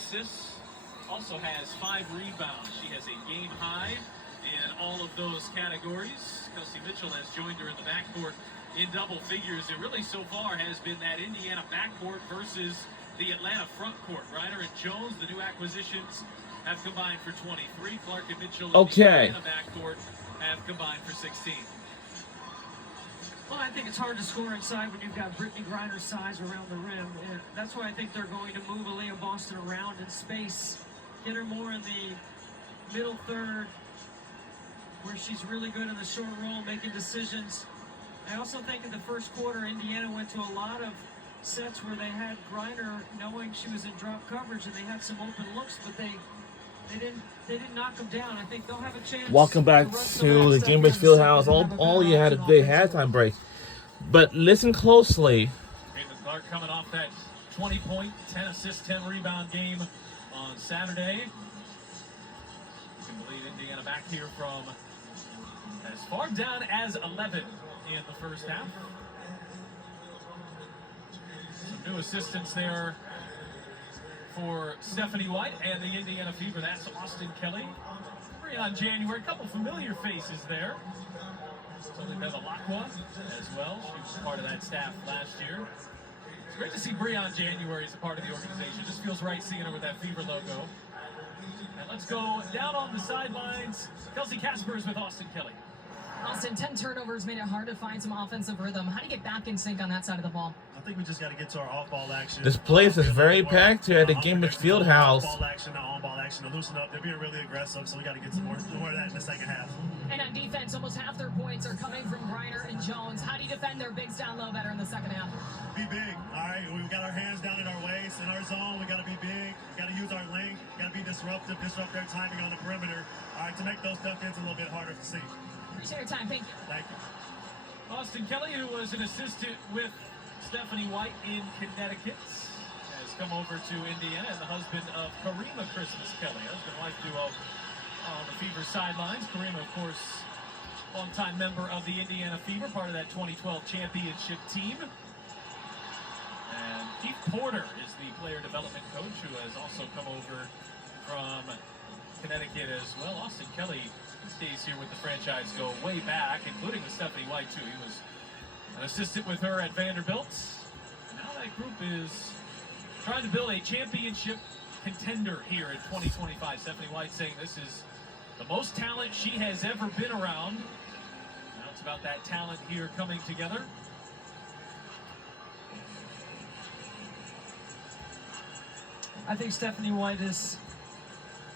assists, also has 5 rebounds. She has a game high in all of those categories. Kelsey Mitchell has joined her in the backcourt in double figures. It really so far has been that Indiana backcourt versus the Atlanta frontcourt. Reiner and Jones, the new acquisitions, have combined for 23. Clark and Mitchell in the Atlanta backcourt have combined for 16. Well, I think it's hard to score inside when you've got Brittney Griner's size around the rim. And that's why I think they're going to move Aliyah Boston around in space, get her more in the middle third, where she's really good in the short roll, making decisions. I also think in the first quarter, Indiana went to a lot of sets where they had Griner knowing she was in drop coverage, and they had some open looks, but they didn't knock them down. I think they'll have a chance. Welcome back to the Gainbridge Fieldhouse. All you had a big halftime break. But listen closely. Caitlin Clark coming off that 20-point, 10 assist, 10 rebound game on Saturday. You can believe Indiana back here from as far down as 11 in the first half. Some new assistants there for Stephanie White and the Indiana Fever. That's Austin Kelly. Breon January, a couple familiar faces there. Something Bevilacqua as well. She was part of that staff last year. It's great to see Breon January as a part of the organization. Just feels right seeing her with that Fever logo. And let's go down on the sidelines. Kelsey Casper is with Austin Kelly. Austin, 10 turnovers made it hard to find some offensive rhythm. How do you get back in sync on that side of the ball? I think we just got to get to our off-ball action. This place is very packed here at the Gainbridge Fieldhouse. Off-ball action, on-ball action, to loosen up. They're being really aggressive, so we got to get some more of that in the second half. And on defense, almost half their points are coming from Griner and Jones. How do you defend their bigs down low better in the second half? Be big, all right? We got our hands down at our waist. In our zone, we got to be big. We got to use our length. We got to be disruptive, disrupt their timing on the perimeter, all right, to make those duck-ins a little bit harder to see. Appreciate your time. Thank you. Thank you. Austin Kelly, who was an assistant with Stephanie White in Connecticut, has come over to Indiana, and the husband of Karima Christmas Kelly, husband-wife duo on the Fever sidelines. Karima, of course, longtime member of the Indiana Fever, part of that 2012 championship team. And Keith Porter is the player development coach, who has also come over from Connecticut as well. Austin Kelly stays here with the franchise, go way back, including with Stephanie White, too. He was an assistant with her at Vanderbilt. And now that group is trying to build a championship contender here in 2025. Stephanie White saying this is the most talent she has ever been around. Now it's about that talent here coming together. I think Stephanie White is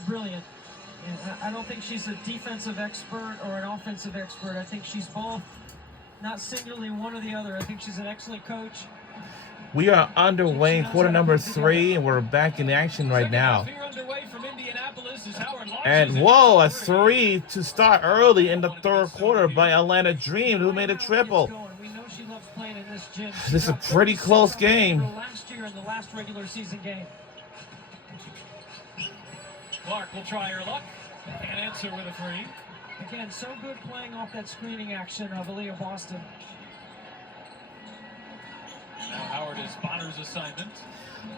brilliant. And I don't think she's a defensive expert or an offensive expert. I think she's both, not singularly one or the other. I think she's an excellent coach. We are underway in quarter number 3, and we're back in action right now. And whoa, a 3 to start early in the third quarter by Atlanta Dream, who made a triple. This is a pretty close game. Last year in the last regular season game. Clark will try her luck and answer with a free. Again, so good playing off that screening action of Aliyah Boston. Now Howard is Bonner's assignment.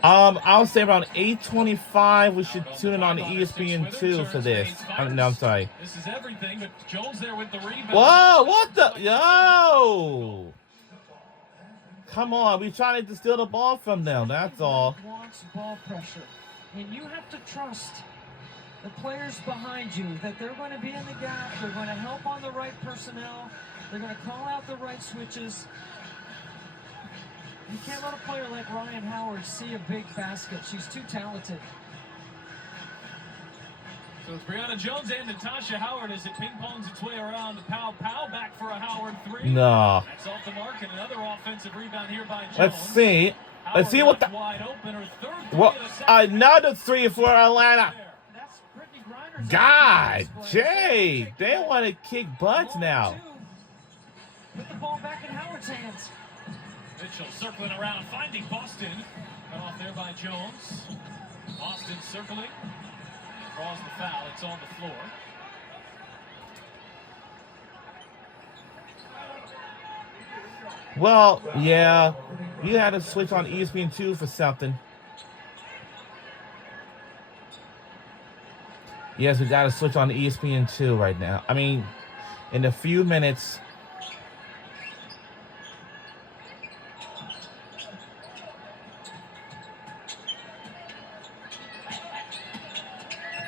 I'll say around 8:25 we should tune in on ESPN2 for this. No, I'm sorry. This is everything, but Jones there with the rebound. Whoa, what the? Yo! Come on, we're trying to steal the ball from them, that's all. Wants ball pressure. And you have to trust the players behind you, that they're going to be in the gap, they're going to help on the right personnel, they're going to call out the right switches. You can't let a player like Ryan Howard see a big basket. She's too talented. So it's Brianna Jones and Natasha Howard as it ping-pongs its way around. Powell back for a Howard 3. No. That's off the mark, and another offensive rebound here by Jones. Let's see. Let's see what the... Wide open, her third What? Another 3 for Atlanta. God, Jay, they want to kick butts now. Put the ball back in Howard's hands. Mitchell circling around, finding Boston. Cut off there by Jones. Boston circling. Draws the foul. It's on the floor. Well, yeah, you had to switch on ESPN2 for something. Yes, we got to switch on to ESPN2 right now. I mean, in a few minutes.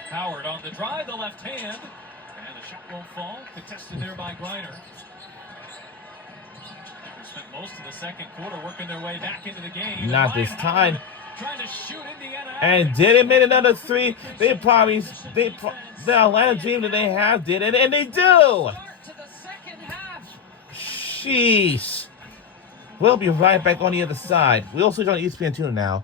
Howard on the drive, the left hand, and the shot won't fall. Contested there by Griner. They spent most of the second quarter working their way back into the game. Not this Ryan time. Howard trying to shoot Indiana out. And didn't make another three. The Atlanta Dream that they have did it, and they do. Start to the second half. Sheesh. We'll be right back on the other side. We'll switch on ESPN2 now.